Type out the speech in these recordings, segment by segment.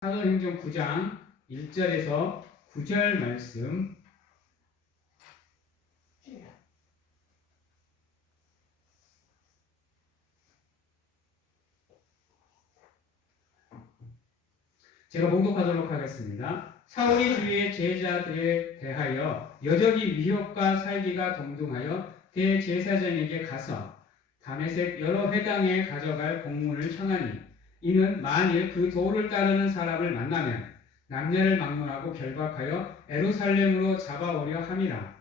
사도행전 9장 1절에서 9절 말씀 제가 봉독하도록 하겠습니다. 사울이 주위의 제자들에 대하여 여전히 미혹과 살기가 동등하여 대제사장에게 가서 다메섹 여러 회당에 가져갈 공문을 청하니 이는 만일 그 도를 따르는 사람을 만나면 남녀를 막론하고 결박하여 에루살렘으로 잡아오려 함이라.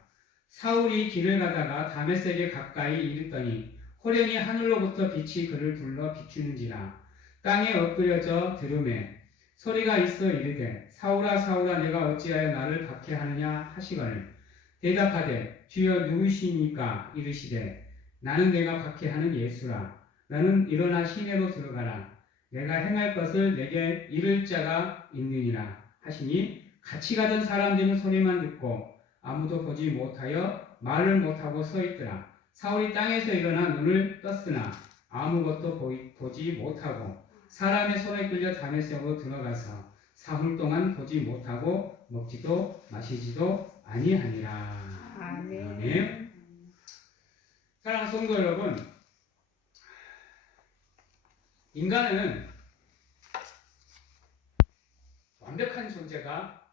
사울이 길을 가다가 다메섹에 가까이 이르더니 호련히 하늘로부터 빛이 그를 둘러 비추는지라. 땅에 엎드려져 들으매 소리가 있어 이르되 사울아 사울아 내가 어찌하여 나를 박해하느냐 하시거늘 대답하되 주여 누구시니까 이르시되 나는 내가 박해하는 예수라. 너는 일어나 시내로 들어가라. 내가 행할 것을 내게 이를 자가 있느니라 하시니 같이 가던 사람들은 소리만 듣고 아무도 보지 못하여 말을 못하고 서 있더라. 사울이 땅에서 일어나 눈을 떴으나 아무것도 보지 못하고 사람의 손에 끌려 다메섹으로 들어가서 사흘 동안 보지 못하고 먹지도 마시지도 아니하니라. 아멘. 사랑하는 성도 여러분, 인간은 완벽한 존재가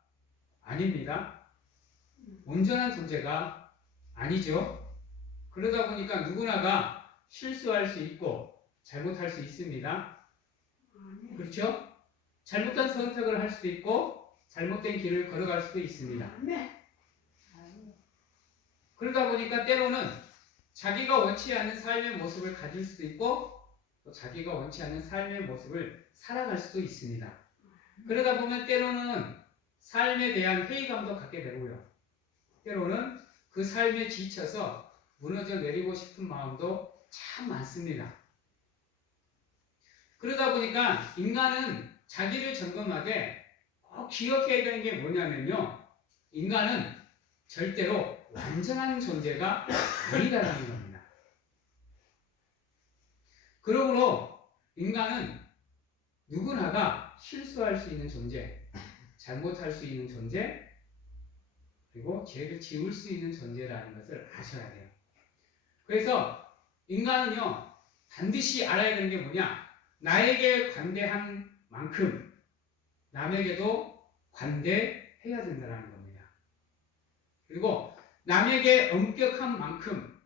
아닙니다. 온전한 존재가 아니죠. 그러다 보니까 누구나가 실수할 수 있고 잘못할 수 있습니다. 그렇죠? 잘못된 선택을 할 수도 있고 잘못된 길을 걸어갈 수도 있습니다. 그러다 보니까 때로는 자기가 원치 않는 삶의 모습을 가질 수도 있고 또 자기가 원치 않는 삶의 모습을 살아갈 수도 있습니다. 그러다 보면 때로는 삶에 대한 회의감도 갖게 되고요. 때로는 그 삶에 지쳐서 무너져 내리고 싶은 마음도 참 많습니다. 그러다 보니까 인간은 자기를 점검하되 꼭 기억해야 되는 게 뭐냐면요. 인간은 절대로 완전한 존재가 아니다라는 겁니다. 그러므로 인간은 누구나가 실수할 수 있는 존재, 잘못할 수 있는 존재, 그리고 죄를 지을 수 있는 존재라는 것을 아셔야 돼요. 그래서 인간은요, 반드시 알아야 되는 게 뭐냐? 나에게 관대한 만큼 남에게도 관대해야 된다는 겁니다. 그리고 남에게 엄격한 만큼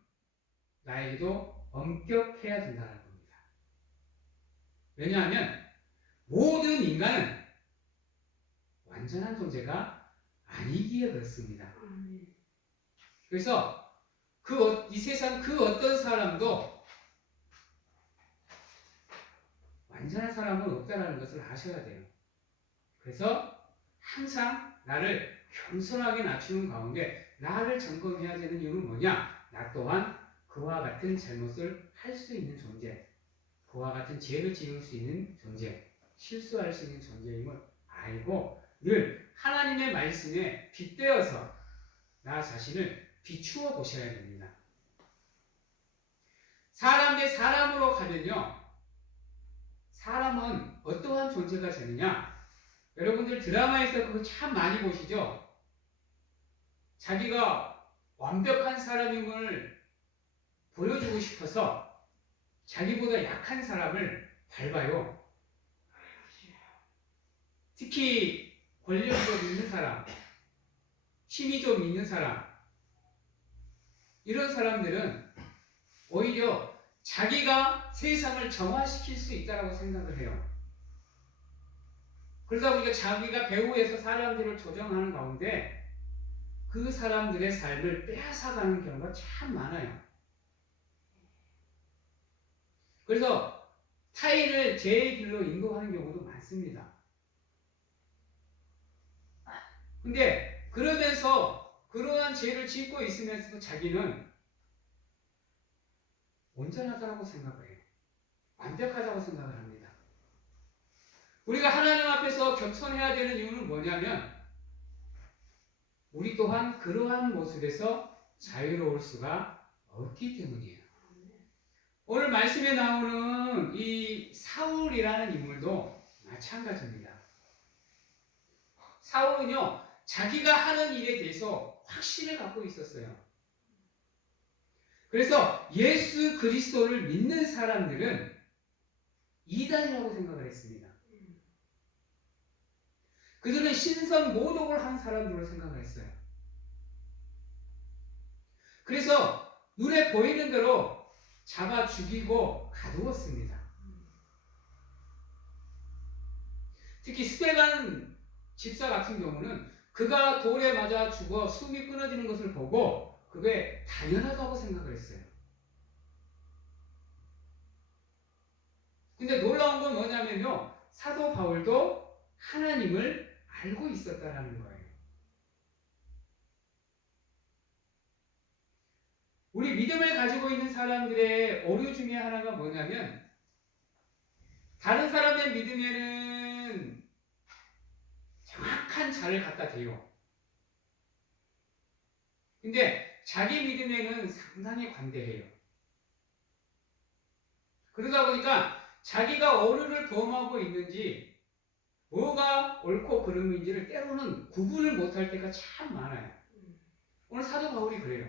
나에게도 엄격해야 된다는 겁니다. 왜냐하면 모든 인간은 완전한 존재가 아니기에 그렇습니다. 그래서 이 세상 그 어떤 사람도 완전한 사람은 없다는 것을 아셔야 돼요. 그래서 항상 나를 겸손하게 낮추는 가운데 나를 점검해야 되는 이유는 뭐냐? 나 또한 그와 같은 잘못을 할 수 있는 존재, 그와 같은 죄를 지을 수 있는 존재, 실수할 수 있는 존재임을 알고 늘 하나님의 말씀에 빗대어서 나 자신을 비추어 보셔야 됩니다. 사람 대 사람으로 가면요, 사람은 어떠한 존재가 되느냐? 여러분들 드라마에서 그거 참 많이 보시죠? 자기가 완벽한 사람인 걸 보여주고 싶어서 자기보다 약한 사람을 밟아요. 특히 권력 좀 있는 사람, 힘이 좀 있는 사람, 이런 사람들은 오히려 자기가 세상을 정화시킬 수 있다고 생각을 해요. 그러다 보니까 자기가 배후에서 사람들을 조정하는 가운데 그 사람들의 삶을 빼앗아가는 경우가 참 많아요. 그래서 타인을 죄의 길로 인도하는 경우도 많습니다. 근데 그러면서 그러한 죄를 짓고 있으면서도 자기는 온전하다고 생각을 해요. 완벽하다고 생각을 합니다. 우리가 하나님 앞에서 겸손해야 되는 이유는 뭐냐면 우리 또한 그러한 모습에서 자유로울 수가 없기 때문이에요. 오늘 말씀에 나오는 이 사울이라는 인물도 마찬가지입니다. 사울은요, 자기가 하는 일에 대해서 확신을 갖고 있었어요. 그래서 예수 그리스도를 믿는 사람들은 이단이라고 생각을 했습니다. 그들은 신선 모독을 한 사람들로 생각을 했어요. 그래서 눈에 보이는 대로 잡아 죽이고 가두었습니다. 특히 스데반 집사 같은 경우는 그가 돌에 맞아 죽어 숨이 끊어지는 것을 보고 그게 당연하다고 생각을 했어요. 근데 놀라운 건 뭐냐면요, 사도 바울도 하나님을 알고 있었다라는 거예요. 우리 믿음을 가지고 있는 사람들의 오류 중에 하나가 뭐냐면, 다른 사람의 믿음에는 정확한 자를 갖다 대요. 근데 자기 믿음에는 상당히 관대해요. 그러다 보니까 자기가 오류를 범하고 있는지 뭐가 옳고 그름인지를 때로는 구분을 못할 때가 참 많아요. 오늘 사도 바울이 그래요.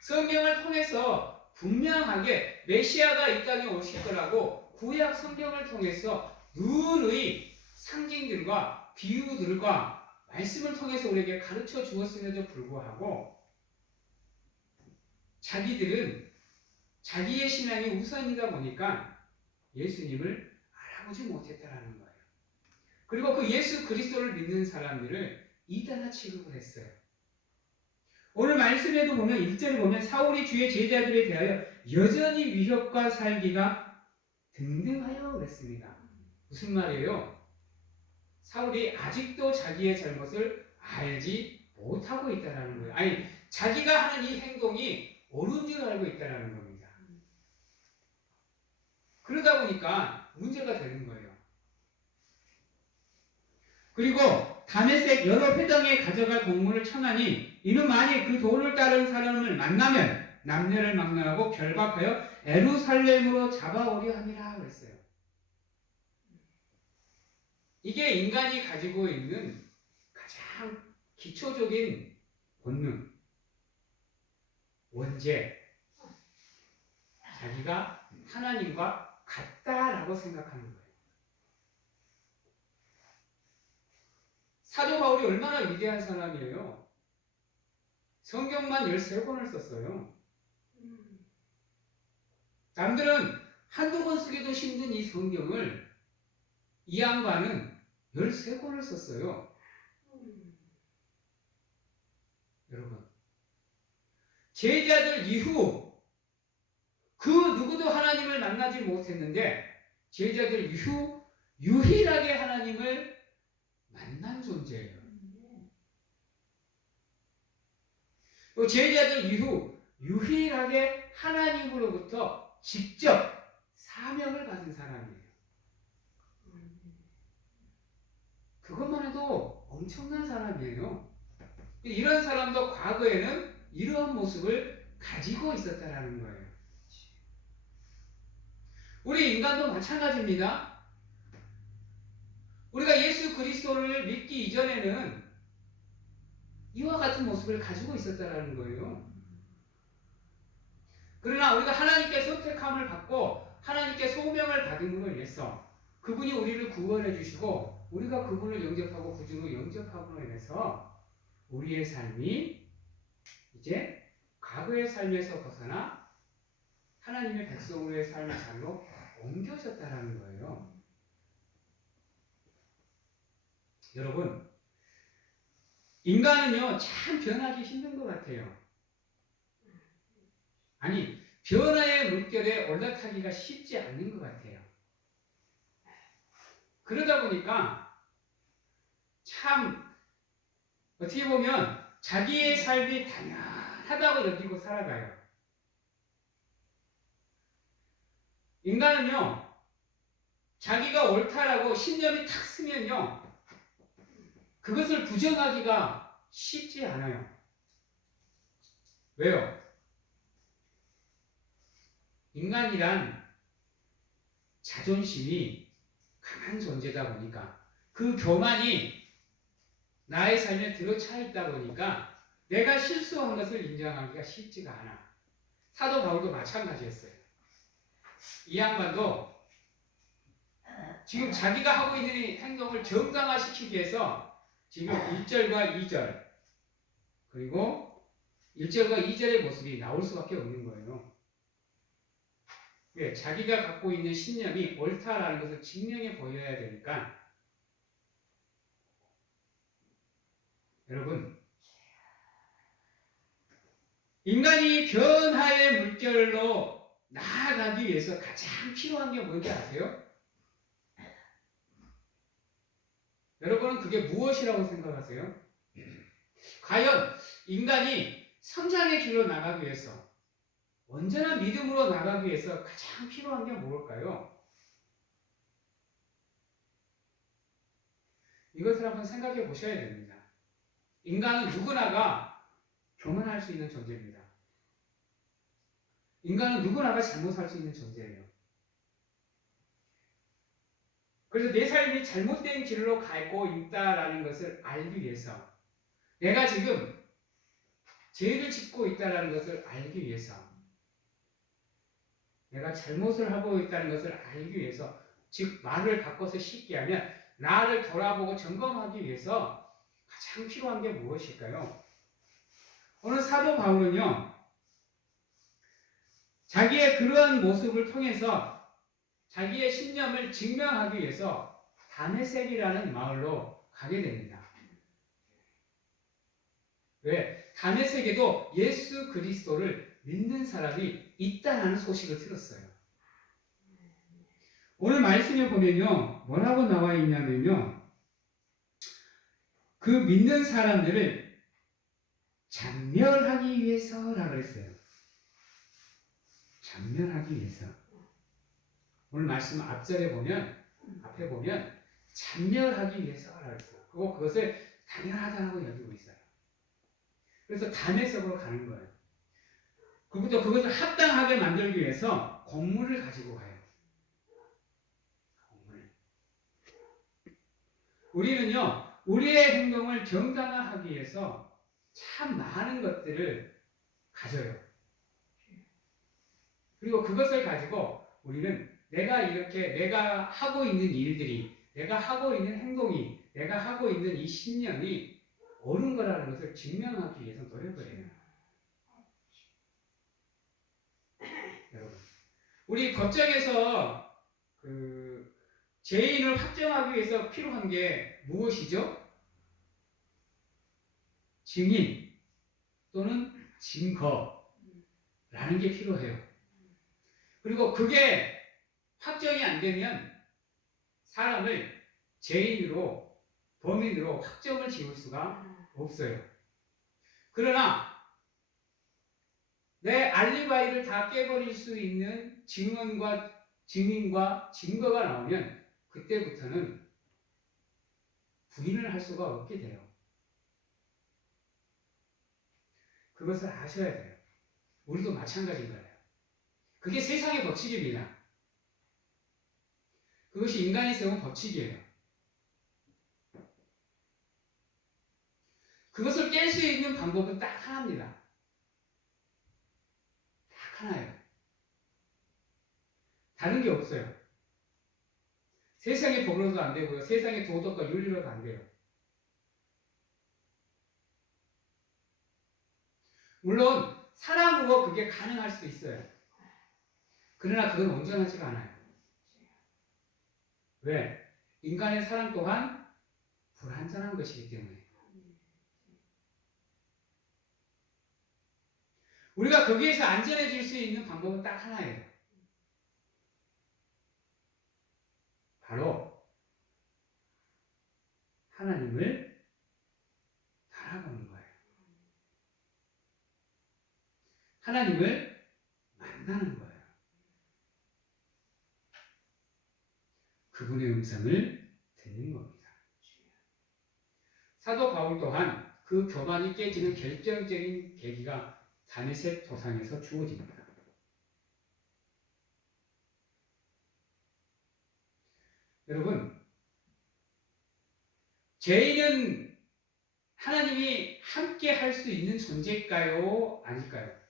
성경을 통해서 분명하게 메시아가 이 땅에 오실 거라고 구약 성경을 통해서 누누이 상징들과 비유들과 말씀을 통해서 우리에게 가르쳐 주었음에도 불구하고 자기들은 자기의 신앙이 우선이다 보니까 예수님을 알아보지 못했다라는 거예요. 그리고 그 예수 그리스도를 믿는 사람들을 이단화 취급을 했어요. 오늘 말씀에도 보면 1절에 보면 사울이 주의 제자들에 대하여 여전히 위협과 살기가 등등하여 그랬습니다. 무슨 말이에요? 사울이 아직도 자기의 잘못을 알지 못하고 있다는 거예요. 아니, 자기가 하는 이 행동이 옳은 줄 알고 있다는 겁니다. 그러다 보니까 문제가 되는 거예요. 그리고 다메섹 여러 회당에 가져갈 공문을 청하니 이는 만일 그 도를 따른 사람을 만나면 남녀를 막론하고 결박하여 에루살렘으로 잡아오려 함이라 그랬어요. 이게 인간이 가지고 있는 가장 기초적인 본능, 원죄, 자기가 하나님과 같다라고 생각하는 거예요. 사도 바울이 얼마나 위대한 사람이에요. 성경만 13권을 썼어요. 남들은 한두 권 쓰기도 힘든 이 성경을 이 양반은 13권을 썼어요. 여러분, 제자들 이후 그 누구도 하나님을 만나지 못했는데 제자들 이후 유일하게 하나님을 만난 존재예요. 또 제자들 이후 유일하게 하나님으로부터 직접 사명을 받은 사람이에요. 그것만 해도 엄청난 사람이에요. 이런 사람도 과거에는 이러한 모습을 가지고 있었다라는 거예요. 우리 인간도 마찬가지입니다. 우리가 예수 그리스도를 믿기 이전에는 이와 같은 모습을 가지고 있었다라는 거예요. 그러나 우리가 하나님께 선택함을 받고 하나님께 소명을 받음으로 인해서 그분이 우리를 구원해 주시고 우리가 그분을 영접하고 구주로 영접함으로 인해서 우리의 삶이 이제 과거의 삶에서 벗어나 하나님의 백성으로의 삶의 삶로 옮겨졌다라는 거예요. 여러분, 인간은요 참 변하기 힘든 것 같아요. 아니, 변화의 물결에 올라타기가 쉽지 않는 것 같아요. 그러다 보니까 참 어떻게 보면 자기의 삶이 당연하다고 여기고 살아가요. 인간은요 자기가 옳다라고 신념이 탁 쓰면요 그것을 부정하기가 쉽지 않아요. 왜요? 인간이란 자존심이 강한 존재다 보니까 그 교만이 나의 삶에 들어차 있다 보니까 내가 실수한 것을 인정하기가 쉽지가 않아. 사도 바울도 마찬가지였어요. 이 양반도 지금 자기가 하고 있는 이 행동을 정당화시키기 위해서 지금 1절과 2절 그리고 1절과 2절의 모습이 나올 수밖에 없는 거예요. 왜? 자기가 갖고 있는 신념이 옳다라는 것을 증명해 보여야 되니까. 여러분, 인간이 변화의 물결로 나아가기 위해서 가장 필요한 게 뭔지 아세요? 여러분은 그게 무엇이라고 생각하세요? 과연 인간이 성장의 길로 나가기 위해서, 온전한 믿음으로 나가기 위해서 가장 필요한 게 무엇일까요? 이것을 한번 생각해 보셔야 됩니다. 인간은 누구나가 교만할 수 있는 존재입니다. 인간은 누구나가 잘못할 수 있는 존재예요. 그래서 내 삶이 잘못된 길로 가고 있다라는 것을 알기 위해서, 내가 지금 죄를 짓고 있다는 것을 알기 위해서, 내가 잘못을 하고 있다는 것을 알기 위해서, 즉 말을 바꿔서 쉽게 하면 나를 돌아보고 점검하기 위해서 가장 필요한 게 무엇일까요? 오늘 사도 바울은요, 자기의 그러한 모습을 통해서 자기의 신념을 증명하기 위해서 다메섹이라는 마을로 가게 됩니다. 왜? 다메섹에도 예수 그리스도를 믿는 사람이 있다는 소식을 들었어요. 오늘 말씀에 보면요, 뭐라고 나와 있냐면요, 그 믿는 사람들을 잔멸하기 위해서라고 했어요. 잔멸하기 위해서. 오늘 말씀 앞에 보면 잔멸하기 위해서라고 했어요. 그리고 그것을 당연하다고 여기고 있어요. 그래서 다메섹으로 가는 거예요. 그리고 그것을 합당하게 만들기 위해서 공문을 가지고 가요. 공문. 우리는요, 우리의 행동을 정당화하기 위해서 참 많은 것들을 가져요. 그리고 그것을 가지고 우리는 내가 하고 있는 일들이, 내가 하고 있는 행동이, 내가 하고 있는 이 신념이 옳은 거라는 것을 증명하기 위해서 노력을 해요. 여러분, 우리 법정에서 죄인을 확정하기 위해서 필요한 게 무엇이죠? 증인 또는 증거라는 게 필요해요. 그리고 그게 확정이 안 되면 사람을 죄인으로, 범인으로 확정을 지을 수가 없어요. 그러나 내 알리바이를 다 깨버릴 수 있는 증언과 증인과 증거가 나오면 그때부터는 부인을 할 수가 없게 돼요. 그것을 아셔야 돼요. 우리도 마찬가지인 거예요. 그게 세상의 법칙입니다. 그것이 인간이 세운 법칙이에요. 그것을 깰 수 있는 방법은 딱 하나입니다. 딱 하나예요. 다른 게 없어요. 세상의 법으로도 안 되고요. 세상의 도덕과 윤리로도 안 돼요. 물론 사랑으로 그게 가능할 수도 있어요. 그러나 그건 온전하지가 않아요. 왜? 인간의 사랑 또한 불완전한 것이기 때문에. 우리가 거기에서 안전해질 수 있는 방법은 딱 하나예요. 바로 하나님을 바라보는 거예요. 하나님을 만나는 거예요. 그분의 음성을 듣는 겁니다. 사도 바울 또한 그 교만이 깨지는 결정적인 계기가 다메섹 도상에서 주어집니다. 여러분, 죄인은 하나님이 함께 할 수 있는 존재일까요? 아닐까요?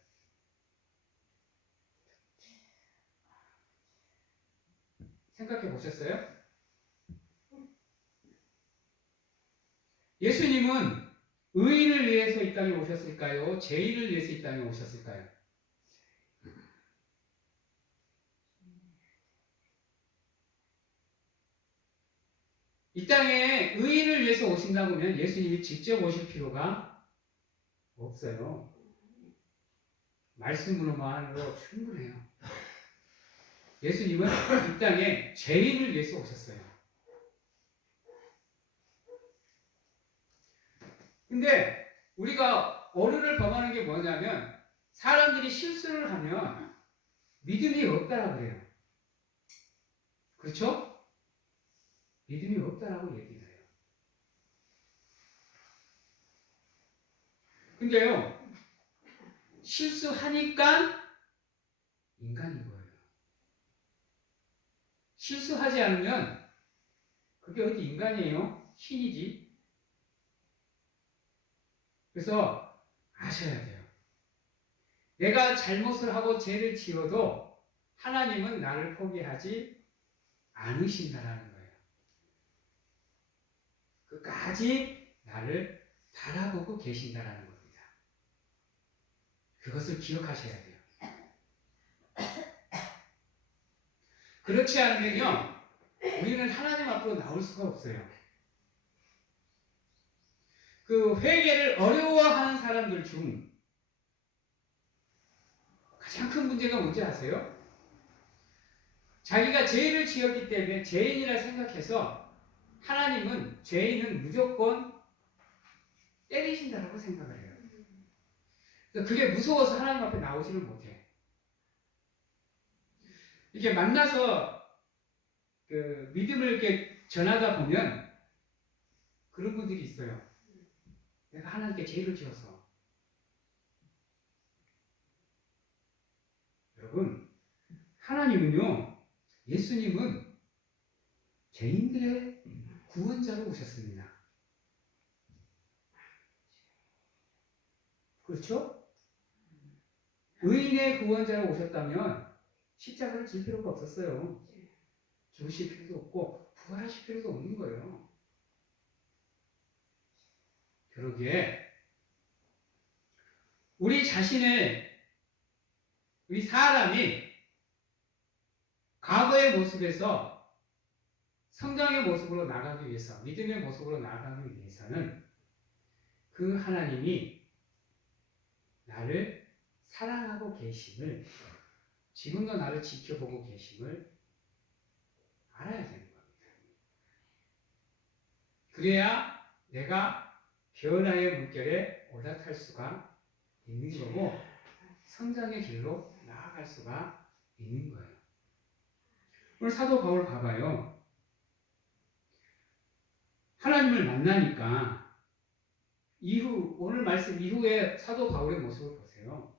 생각해 보셨어요? 예수님은 의인을 위해서 이 땅에 오셨을까요? 죄인을 위해서 이 땅에 오셨을까요? 이 땅에 의인을 위해서 오신다고 하면 예수님이 직접 오실 필요가 없어요. 말씀으로만으로 충분해요. 예수님은 이 땅에 죄인을 위해서 오셨어요. 근데 우리가 오류를 범하는 게 뭐냐면 사람들이 실수를 하면 믿음이 없다라고 그래요. 그렇죠? 믿음이 없다라고 얘기를 해요. 근데요, 실수하니까 인간인 거예요. 실수하지 않으면 그게 어디 인간이에요? 신이지. 그래서 아셔야 돼요. 내가 잘못을 하고 죄를 지어도 하나님은 나를 포기하지 않으신다라는 거예요. 끝까지 나를 바라보고 계신다라는 겁니다. 그것을 기억하셔야 돼요. 그렇지 않으면요, 우리는 하나님 앞으로 나올 수가 없어요. 그 회개를 어려워하는 사람들 중 가장 큰 문제가 뭔지 아세요? 자기가 죄를 지었기 때문에 죄인이라 생각해서 하나님은 죄인은 무조건 때리신다라고 생각을 해요. 그게 무서워서 하나님 앞에 나오지를 못해. 이렇게 만나서 그 믿음을 이렇게 전하다 보면 그런 분들이 있어요. 내가 하나님께 죄를 지었어. 여러분, 하나님은요, 예수님은 죄인들의 구원자로 오셨습니다. 그렇죠? 의인의 구원자로 오셨다면 십자가를 질 필요가 없었어요. 죽으실 필요도 없고 부활하실 필요도 없는 거예요. 그러기에 우리 사람이 과거의 모습에서 성장의 모습으로 나가기 위해서, 믿음의 모습으로 나가기 위해서는 그 하나님이 나를 사랑하고 계심을, 지금도 나를 지켜보고 계심을 알아야 되는 겁니다. 그래야 내가 변화의 물결에 올라탈 수가 있는 거고 성장의 길로 나아갈 수가 있는 거예요. 오늘 사도 바울 봐봐요. 하나님을 만나니까 오늘 말씀 이후에 사도 바울의 모습을 보세요.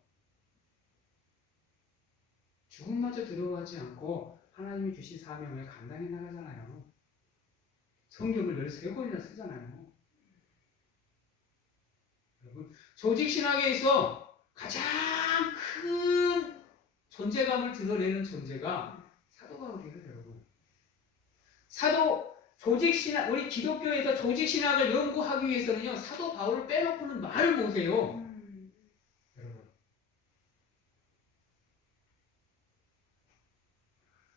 죽음마저 두려워하지 않고 하나님이 주신 사명을 감당해 나가잖아요. 성경을 늘 3권이나 쓰잖아요. 여러분, 조직신학에서 가장 큰 존재감을 드러내는 존재가 사도 바울이에요, 여러분. 조직신학, 우리 기독교에서 조직신학을 연구하기 위해서는요, 사도 바울을 빼놓고는 말을 못해요. 여러분.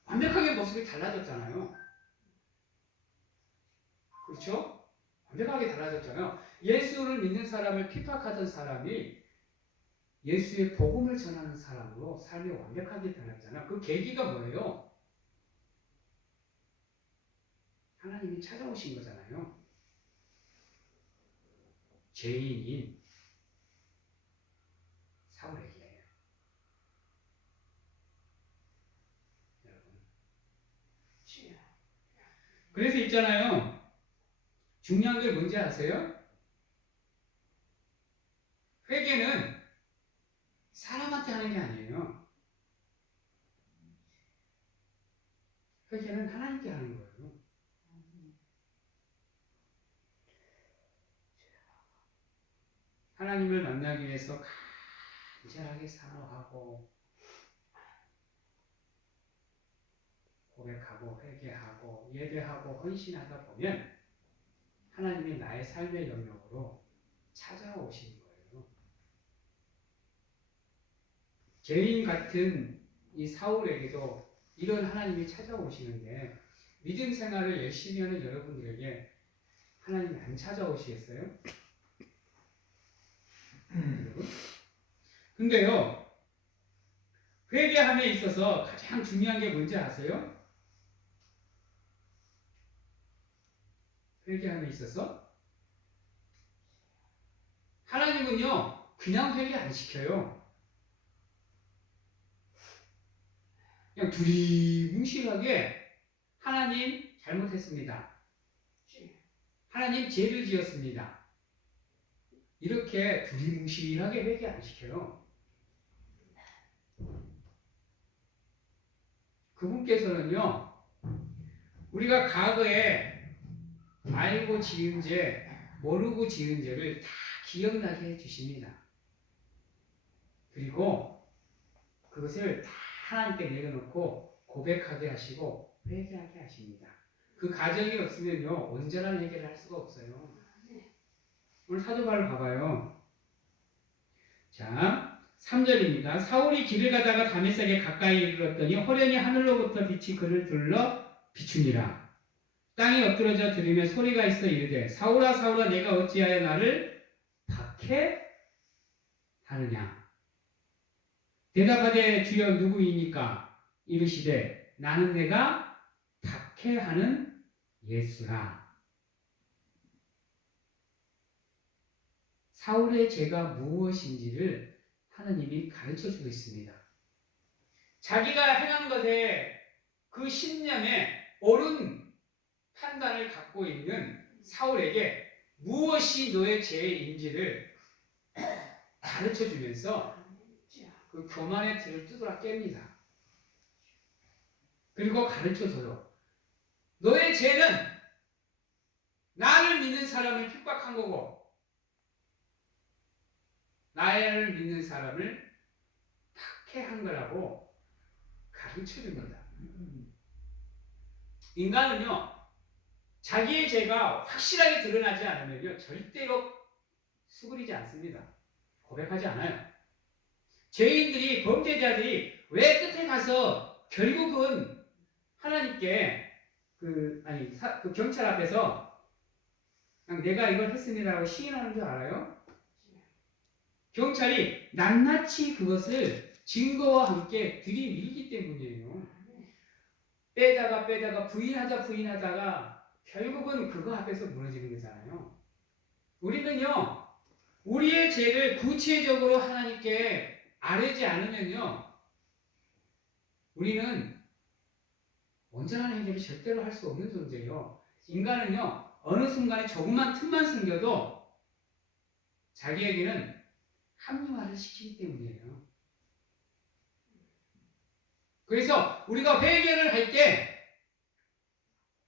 완벽하게 모습이 달라졌잖아요. 그렇죠? 완벽하게 달라졌잖아요. 예수를 믿는 사람을 핍박하던 사람이 예수의 복음을 전하는 사람으로 삶이 완벽하게 변했잖아요. 그 계기가 뭐예요? 하나님이 찾아오신 거잖아요. 죄인인 사울에게. 여러분. 그래서 있잖아요. 중요한 게 뭔지 아세요? 회개는 사람한테 하는 게 아니에요. 회개는 하나님께 하는 거예요. 하나님을 만나기 위해서 간절하게 사모하고 고백하고 회개하고 예배하고 헌신하다 보면 하나님이 나의 삶의 영역으로 찾아오시는 거예요. 죄인 같은 이 사울에게도 이런 하나님이 찾아오시는데 믿음 생활을 열심히 하는 여러분들에게 하나님이 안 찾아오시겠어요? 여러분? 근데요, 회개함에 있어서 가장 중요한 게 뭔지 아세요? 회개함에 있어서 하나님은요, 그냥 회개 안 시켜요. 그냥 두리뭉실하게 하나님 잘못했습니다. 하나님 죄를 지었습니다. 이렇게 두리뭉실하게 회개 안 시켜요. 그분께서는요, 우리가 과거에 알고 지은 죄, 모르고 지은 죄를 다 기억나게 해주십니다. 그리고 그것을 다 하나님께 내려놓고 고백하게 하시고 회개하게 하십니다. 그 가정이 없으면요, 온전한 회개를 할 수가 없어요. 오늘 사도바를 봐봐요. 자, 3절입니다. 사울이 길을 가다가 다메섹에 가까이 이르렀더니 호련히 하늘로부터 빛이 그를 둘러 비추니라. 땅에 엎드러져 들으며 소리가 있어 이르되 사울아 사울아 내가 어찌하여 나를 박해하느냐. 대답하되 주여 누구이니까. 이르시되 나는 내가 박해하는 예수라. 사울의 죄가 무엇인지를 하나님이 가르쳐주고 있습니다. 자기가 행한 것에 그 신념에 옳은 판단을 갖고 있는 사울에게 무엇이 너의 죄인지를 가르쳐주면서 그 교만의 틀을 두드러 깹니다. 그리고 가르쳐줘요. 너의 죄는 나를 믿는 사람을 핍박한 거고 나를 믿는 사람을 박해한 거라고 가르쳐줍니다. 인간은요, 자기의 죄가 확실하게 드러나지 않으면요, 절대로 수그리지 않습니다. 고백하지 않아요. 죄인들이, 범죄자들이 왜 끝에 가서 결국은 하나님께 그 경찰 앞에서 그냥 내가 이걸 했습니다라고 시인하는 줄 알아요? 경찰이 낱낱이 그것을 증거와 함께 들이밀기 때문이에요. 빼다가 부인하다가 결국은 그거 앞에서 무너지는 거잖아요. 우리는요, 우리의 죄를 구체적으로 하나님께 아뢰지 않으면요, 우리는 온전한 해결을 절대로 할 수 없는 존재예요. 인간은요, 어느 순간에 조그만 틈만 생겨도 자기에게는 합리화를 시키기 때문이에요. 그래서 우리가 회개를 할 때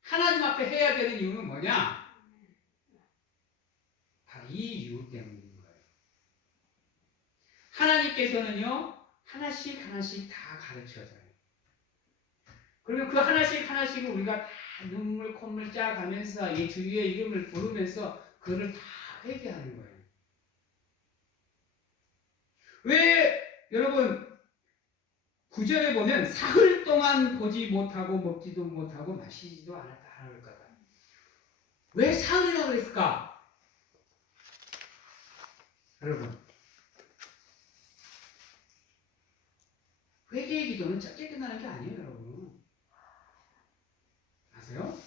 하나님 앞에 해야 되는 이유는 뭐냐? 바로 이 이유 때문인 거예요. 하나님께서는요, 하나씩 다 가르쳐줘요. 그러면 그 하나씩을 우리가 다 눈물, 콧물 짜가면서 이 주의 이름을 부르면서 그거를 다 회개하는 거예요. 왜 여러분 9절에 보면 사흘 동안 보지 못하고 먹지도 못하고 마시지도 않았다 하는 거다. 왜 사흘이라고 그랬을까? 여러분, 회개의 기도는 짧게 끝나는 게 아니에요, 여러분. 아세요?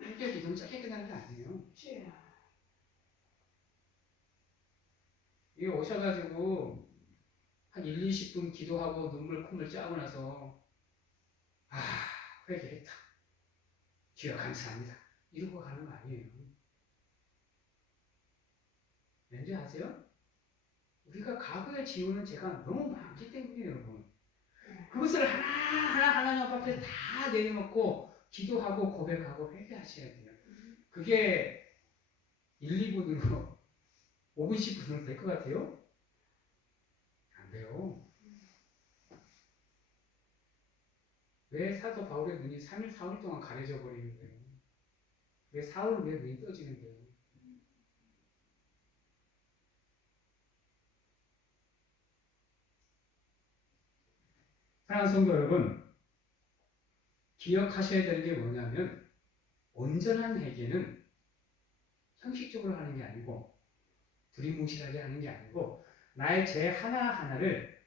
회개의 기도는 짧게 끝나는 게 아니에요. 이게 오셔가지고 한 1, 20분 기도하고 눈물 콧물 짜고 나서 회개했다. 주여 감사합니다. 이러고 가는 거 아니에요. 왠지 아세요? 우리가 과거에 지우는 죄가 너무 많기 때문이에요, 여러분. 그것을 하나하나 하나님 앞에 다 내려놓고 기도하고 고백하고 회개하셔야 돼요. 그게 1, 2분으로 5분, 10분으로 될 것 같아요? 안 돼요. 왜 사도 바울의 눈이 3일, 4일 동안 가려져 버리는 거예요? 왜 사울은 왜 눈이 떠지는 거예요? 사랑하는 성도 여러분, 기억하셔야 되는 게 뭐냐면 온전한 회개는 형식적으로 하는 게 아니고 두리뭉실하게 하는 게 아니고 나의 죄 하나하나를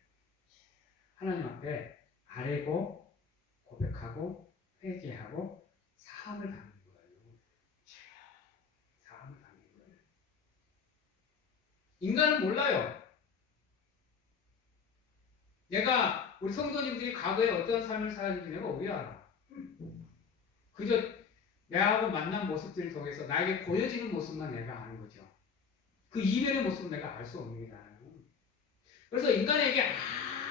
하나님 앞에 아뢰고 고백하고 회개하고 사함을 받는 거예요. 사함을 받는 거예요. 인간은 몰라요. 내가 우리 성도님들이 과거에 어떤 삶을 살았는지 내가 왜 알아? 그저 내하고 만난 모습들을 통해서 나에게 보여지는 모습만 내가 아는 거죠. 그 이면의 모습은 내가 알 수 없습니다. 그래서 인간에게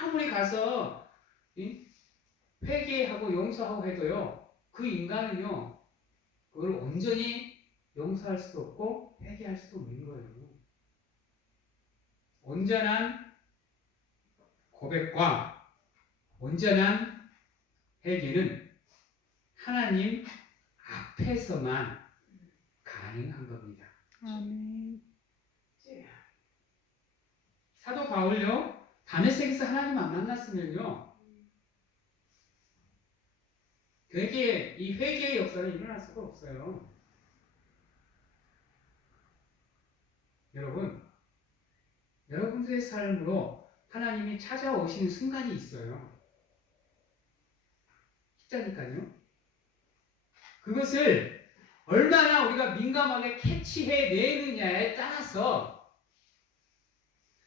아무리 가서 회개하고 용서하고 해도요, 그 인간은요, 그걸 온전히 용서할 수도 없고 회개할 수도 없는 거예요. 온전한 고백과 온전한 회개는 하나님 앞에서만 가능한 겁니다. 아멘. 사도 바울요, 다메섹에서 하나님 안 만났으면요, 이 회개의 역사는 일어날 수가 없어요. 여러분, 여러분들의 삶으로 하나님이 찾아오시는 순간이 있어요. 있다니까요. 그것을 얼마나 우리가 민감하게 캐치해내느냐에 따라서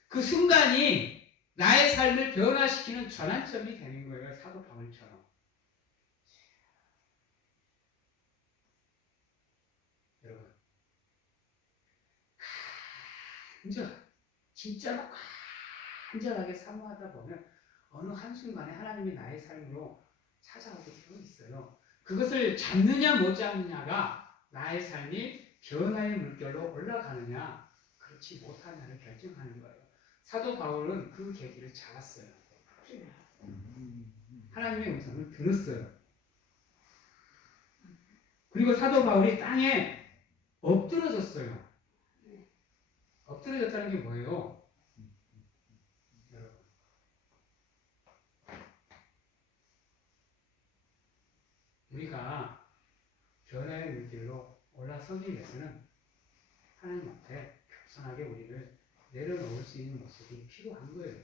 그 순간이 나의 삶을 변화시키는 전환점이 되는 거예요. 사도 바울처럼. 여러분, 진짜로 간절하게 사모하다 보면 어느 한순간에 하나님이 나의 삶으로 찾아오게 되어 있어요. 그것을 잡느냐 못 잡느냐가 나의 삶이 변화의 물결로 올라가느냐 그렇지 못하느냐를 결정하는 거예요. 사도 바울은 그 계기를 잡았어요. 하나님의 음성을 들었어요. 그리고 사도 바울이 땅에 엎드러졌어요. 엎드러졌다는 게 뭐예요? 여러분, 우리가 변화의 물길로 올라서기 위해서는 하나님 앞에 겸손하게 우리를 내려놓을 수 있는 모습이 필요한 거예요.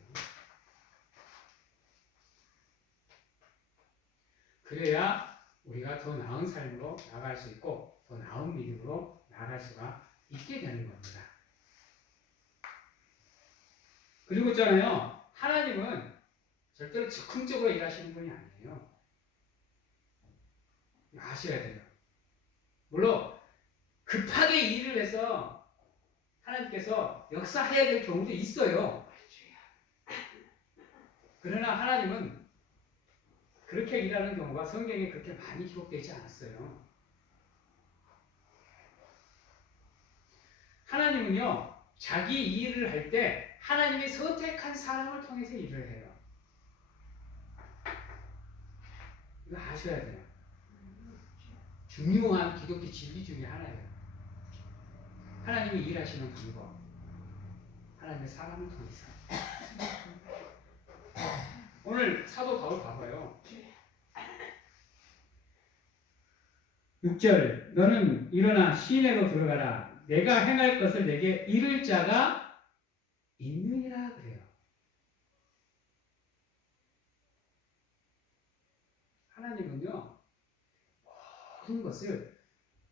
그래야 우리가 더 나은 삶으로 나아갈 수 있고 더 나은 믿음으로 나아갈 수가 있게 되는 겁니다. 그리고 있잖아요. 하나님은 절대로 즉흥적으로 일하시는 분이 아니에요. 아셔야 돼요. 물론 급하게 일을 해서 하나님께서 역사해야 될 경우도 있어요. 그러나 하나님은 그렇게 일하는 경우가 성경에 그렇게 많이 기록되지 않았어요. 하나님은요, 자기 일을 할 때 하나님이 선택한 사람을 통해서 일을 해요. 이거 아셔야 돼요. 중요한 기독교 진리 중에 하나예요. 하나님이 일하시는 방법. 하나님의 사람을 통해서. 오늘 사도 바울 봐봐요. 6절 너는 일어나 시내로 들어가라. 내가 행할 것을 내게 이를 자가 있느니라 그래요. 하나님은요, 모든 것을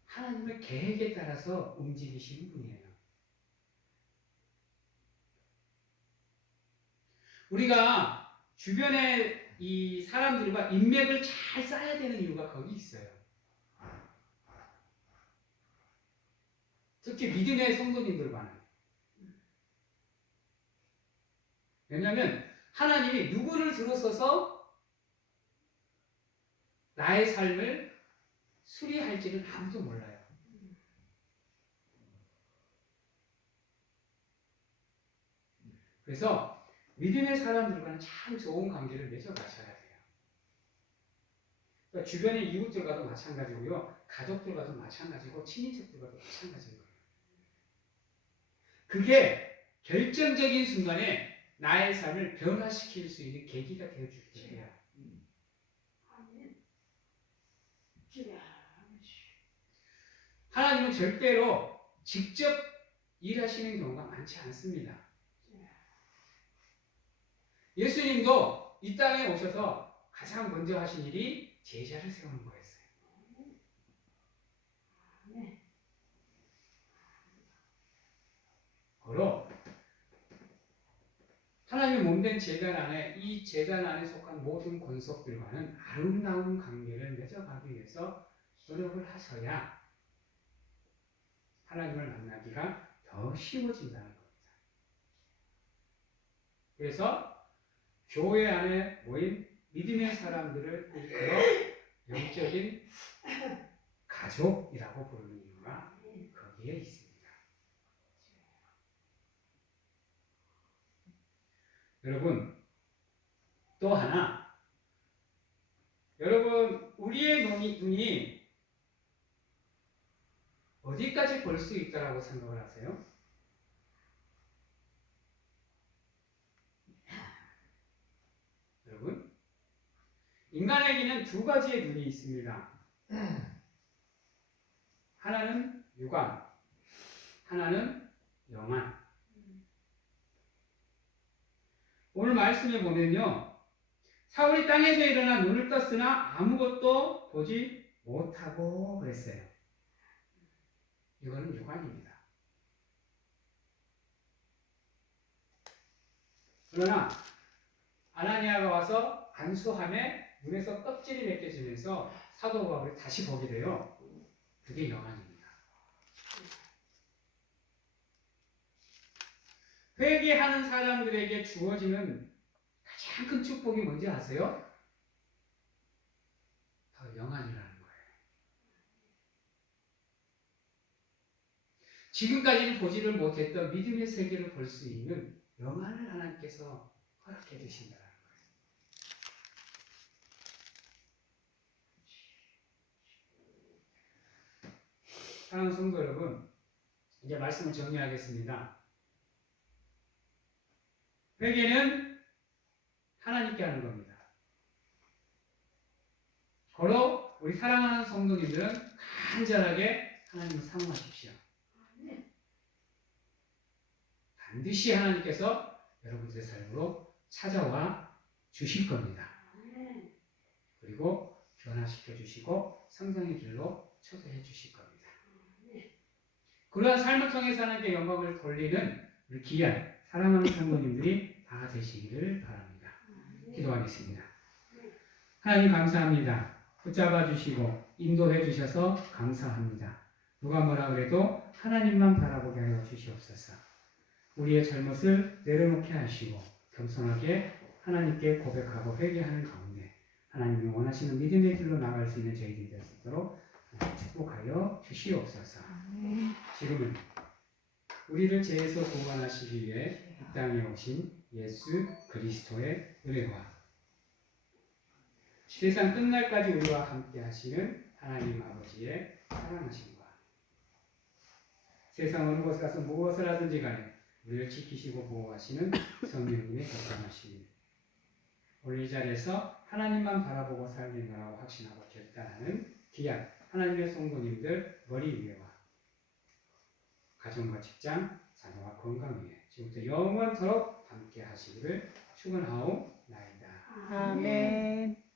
하나님의 계획에 따라서 움직이시는 분이에요. 우리가 주변에 이 사람들과 인맥을 잘 쌓아야 되는 이유가 거기 있어요. 특히 믿음의 성도님들과는. 왜냐하면 하나님이 누구를 들어서서 나의 삶을 수리할지는 아무도 몰라요. 그래서 믿음의 사람들과는 참 좋은 관계를 맺어가셔야 돼요. 그러니까 주변의 이웃들과도 마찬가지고요. 가족들과도 마찬가지고 친인척들과도 마찬가지인 거예요. 그게 결정적인 순간에 나의 삶을 변화시킬 수 있는 계기가 되어줄 때예요. 하나님은 절대로 직접 일하시는 경우가 많지 않습니다. 예수님도 이 땅에 오셔서 가장 먼저 하신 일이 제자를 세우는 거였어요. 바로 하나님의 몸된 제단 안에 이 제단 안에 속한 모든 권속들과는 아름다운 관계를 맺어가기 위해서 노력을 하셔야 하나님을 만나기가 더 쉬워진다는 겁니다. 그래서 교회 안에 모인 믿음의 사람들을 일컬어 영적인 가족이라고 부르는 이유가 거기에 있습니다. 여러분, 또 하나, 여러분 우리의 눈이 어디까지 볼 수 있다라고 생각을 하세요? 여러분, 인간에게는 두 가지의 눈이 있습니다. 하나는 육안, 하나는 영안. 오늘 말씀에 보면요, 사울이 땅에서 일어나 눈을 떴으나 아무것도 보지 못하고 그랬어요. 이거는 육안입니다. 그러나 아나니아가 와서 안수함에 눈에서 껍질이 벗겨지면서 사도 바울이 다시 보게 돼요. 그게 영안입니다. 회개하는 사람들에게 주어지는 가장 큰 축복이 뭔지 아세요? 바로 영안이라는 거예요. 지금까지는 보지를 못했던 믿음의 세계를 볼 수 있는 영안을 하나님께서 허락해 주신다는 거예요. 사랑하는 성도 여러분, 이제 말씀을 정리하겠습니다. 회개는 하나님께 하는 겁니다. 바로 우리 사랑하는 성도님들은 간절하게 하나님을 사모하십시오. 반드시 하나님께서 여러분들의 삶으로 찾아와 주실 겁니다. 그리고 변화시켜 주시고 성장의 길로 초대해 주실 겁니다. 그러한 삶을 통해서 하나님께 영광을 돌리는 우리 귀한 사랑하는 성도님들이 다 되시기를 바랍니다. 기도하겠습니다. 하나님 감사합니다. 붙잡아 주시고 인도해 주셔서 감사합니다. 누가 뭐라 그래도 하나님만 바라보게 하여 주시옵소서. 우리의 잘못을 내려놓게 하시고 겸손하게 하나님께 고백하고 회개하는 가운데 하나님이 원하시는 믿음의 길로 나갈 수 있는 저희들이 될 수 있도록 축복하여 주시옵소서. 지금은 우리를 죄에서 구원하시기 위해 이 땅에 오신 예수 그리스도의 은혜와 세상 끝날까지 우리와 함께 하시는 하나님 아버지의 사랑하심과 세상 어느 곳에 가서 무엇을 하든지 간에 우리를 지키시고 보호하시는 성령님의 격함하심이 오늘 이 자리에서 하나님만 바라보고 살는 거라고 확신하고 결단하는 귀한 하나님의 성도님들 머리 위에와 가정과 직장, 자녀와 건강 위에 지금부터 영원토록 함께 하시기를 축원하옵나이다. 아멘.